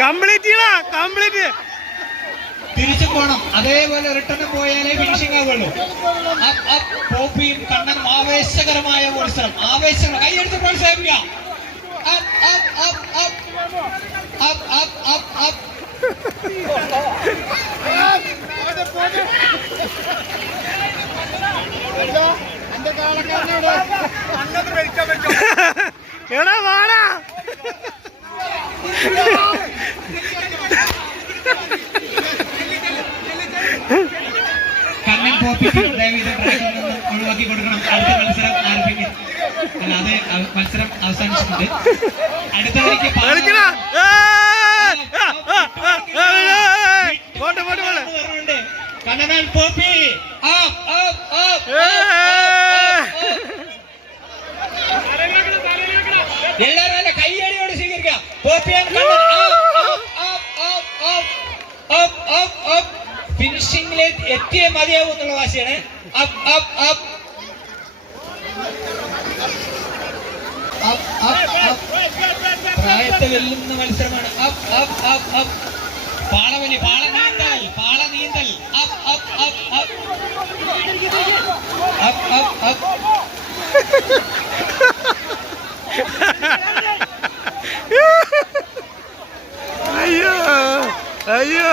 Complete തിരിച്ചു പോകണം. അതേപോലെ റിട്ടേൺ പോയാലേ ഫിനിഷിംഗ് ആവുള്ളൂ. പോപ്പിയും കണ്ണനും ആവേശകരമായ മത്സരം. ആവേശകരം കൈയെടുത്ത് പ്രോത്സാഹിപ്പിക്കാം. എടാ വാടാ കണ്ണൻ പോപ്പിക്ക് ഒഴിവാക്കി കൊടുക്കണം. അടുത്ത മത്സരം ആരംഭിക്കും. അല്ലാതെ മത്സരം അവസാനിച്ചിട്ടുണ്ട്. അടുത്തവർക്ക് കണ്ണൻ പോപ്പി എല്ലാവരും കൈയടിയോട് സ്വീകരിക്കാം. ഫിനിഷിംഗിലേക്ക് എത്തിയേ മതിയാവും എന്നുള്ള വാശിയാണ്. പ്രായത്തെ വെല്ലുന്ന മത്സരമാണ്. പാളവലി, പാള നീന്തൽ. അയ്യോ